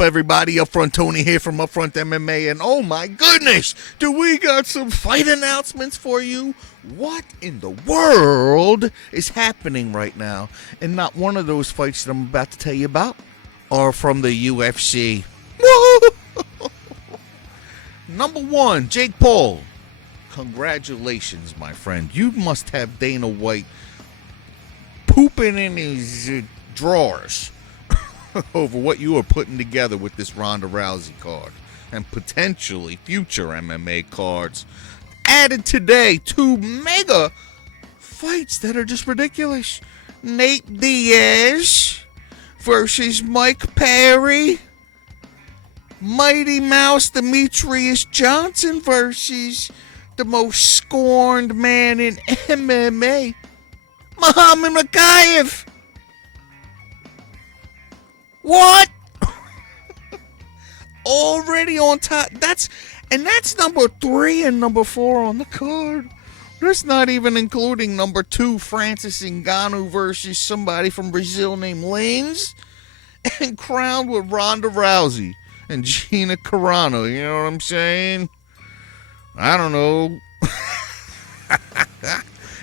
Everybody, Upfront Tony here from Upfront MMA, and oh my goodness, do we got some fight announcements for you? What in the world is happening right now? And not one of those fights that I'm about to tell you about are from the UFC. Number one, Jake Paul. Congratulations, my friend. You must have Dana White pooping in his drawers over what you are putting together with this Ronda Rousey card and potentially future MMA cards. Added today, two mega fights that are just ridiculous. Nate Diaz versus Mike Perry. Mighty Mouse Demetrious Johnson versus the most scorned man in MMA, Muhammad MOKAEV. What? Already on top. That's number 3 and number 4 on the card. That's not even including number 2, Francis Ngannou versus somebody from Brazil named Lins, and crowned with Ronda Rousey and Gina Carano. You know what I'm saying? I don't know.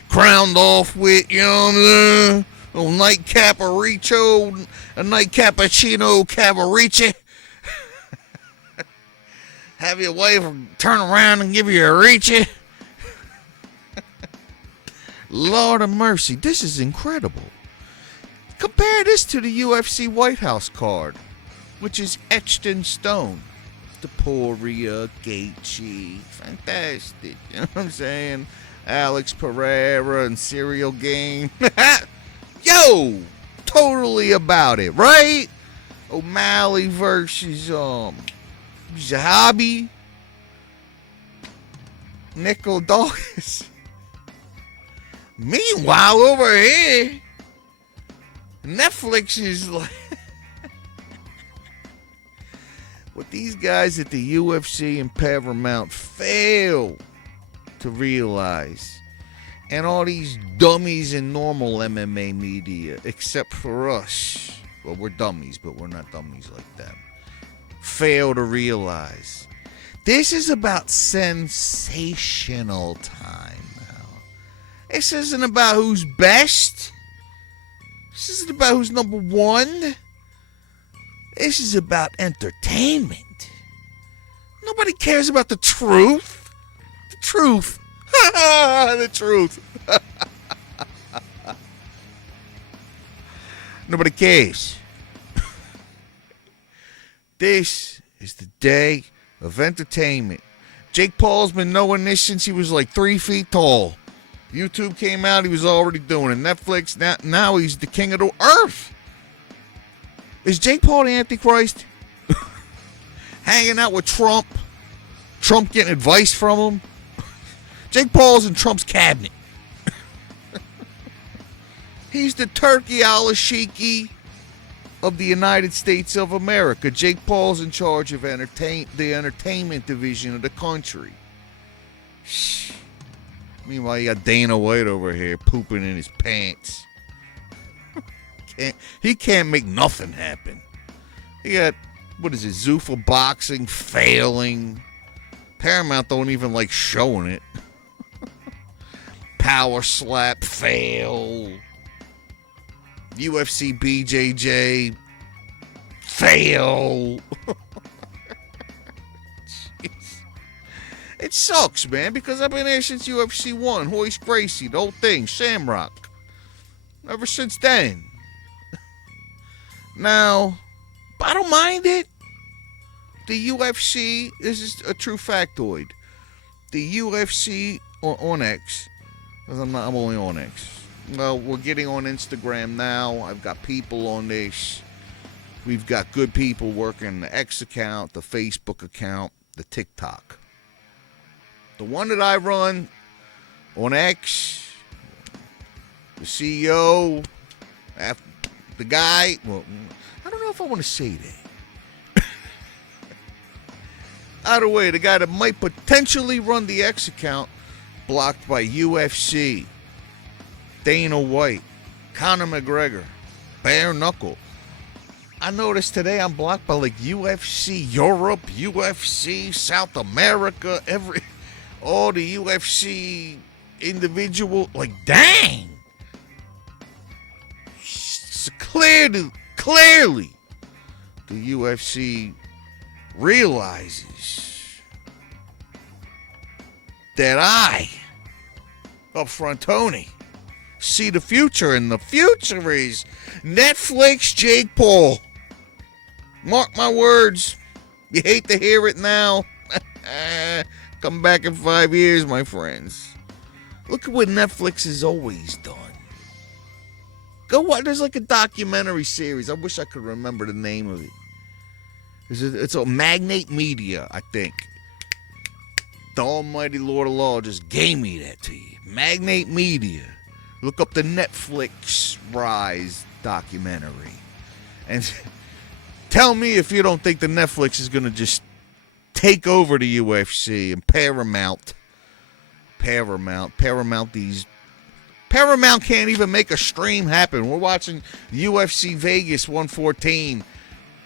Crowned off with, you know what I'm saying? A nightcap Aricho, a nightcappuccino Cavarici. Have your wife turn around and give you a Ricci. Lord of mercy, this is incredible. Compare this to the UFC White House card, which is etched in stone. Taporia, Gaethje, fantastic. You know what I'm saying? Alex Pereira and Serial Game. Yo, totally about it, right? O'Malley versus Zahabi, Nickel Dawkins. Meanwhile, over here, Netflix is like, what these guys at the UFC and Paramount fail to realize, and all these dummies in normal MMA media, except for us, well, we're dummies, but we're not dummies like them, fail to realize. This is about sensational time now. This isn't about who's best. This isn't about who's number 1. This is about entertainment. Nobody cares about the truth. The truth. The truth. Nobody cares. This is the day of entertainment. Jake Paul's been knowing this since he was like 3 feet tall. YouTube came out, he was already doing it. Netflix, now he's the king of the earth. Is Jake Paul the Antichrist? Hanging out with Trump. Trump getting advice from him. Jake Paul's in Trump's cabinet. He's the Turkey al-Shiki of the United States of America. Jake Paul's in charge of the entertainment division of the country. Meanwhile, you got Dana White over here pooping in his pants. He can't make nothing happen. He got, what is it, Zuffa Boxing failing. Paramount don't even like showing it. Power Slap fail. UFC BJJ fail. It sucks, man, because I've been there since UFC 1. Hoist Gracie, the whole thing, Shamrock. Ever since then. Now, I don't mind it. The UFC, this is a true factoid. The UFC on X, because I'm only on X. Well, we're getting on Instagram now. I've got people on this. We've got good people working the X account, the Facebook account, the TikTok. The one that I run on X, the CEO, the guy, well, I don't know if I want to say that. Either way, the guy that might potentially run the X account, blocked by UFC, Dana White, Conor McGregor, Bare Knuckle, I noticed today I'm blocked by like UFC Europe, UFC South America, all the UFC individual. Like, dang. So clearly, the UFC realizes that I, Upfront Tony, see the future, and the future is Netflix Jake Paul. Mark my words. You hate to hear it now. Come back in 5 years, my friends. Look at what Netflix has always done. Go watch. There's like a documentary series. I wish I could remember the name of it. It's a Magnate Media, I think. The almighty Lord of Law just gave me that to you. Magnate Media. Look up the Netflix Rise documentary. And tell me if you don't think the Netflix is going to just take over the UFC and Paramount. Paramount can't even make a stream happen. We're watching UFC Vegas 114.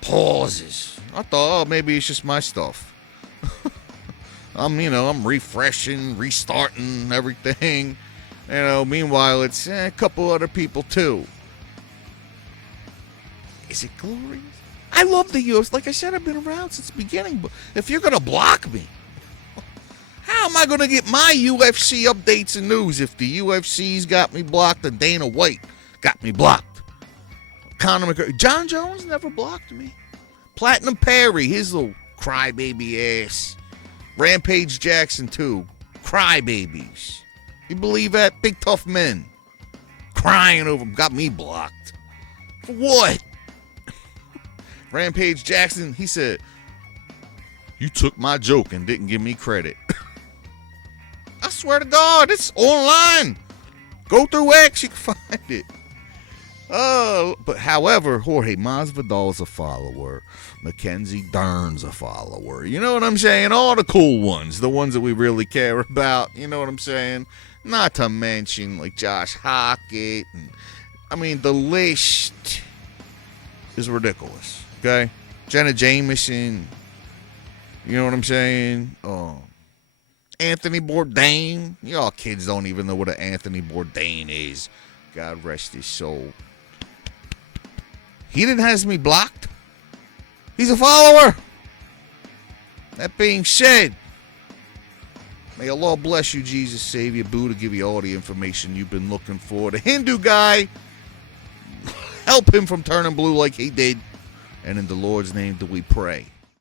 Pauses. I thought, oh, maybe it's just my stuff. I'm refreshing, restarting everything. Meanwhile, it's a couple other people too. Is it glorious? I love the UFC. Like I said, I've been around since the beginning. But if you're going to block me, how am I going to get my UFC updates and news if the UFC's got me blocked and Dana White got me blocked? Conor McGregor. John Jones never blocked me. Platinum Perry, his little crybaby ass. Rampage Jackson, too. Crybabies. You believe that? Big tough men. Crying over got me blocked. For what? Rampage Jackson, he said, you took my joke and didn't give me credit. I swear to God, it's online. Go through X, you can find it. But however, Jorge Masvidal's a follower. Mackenzie Dern's a follower. You know what I'm saying? All the cool ones. The ones that we really care about. You know what I'm saying? Not to mention like Josh Hockett. The list is ridiculous. Okay? Jenna Jameson. You know what I'm saying? Anthony Bourdain. Y'all kids don't even know what an Anthony Bourdain is. God rest his soul. He didn't have me blocked. He's a follower. That being said, may Allah bless you, Jesus, Savior, Buddha, give you all the information you've been looking for. The Hindu guy, help him from turning blue like he did. And in the Lord's name do we pray.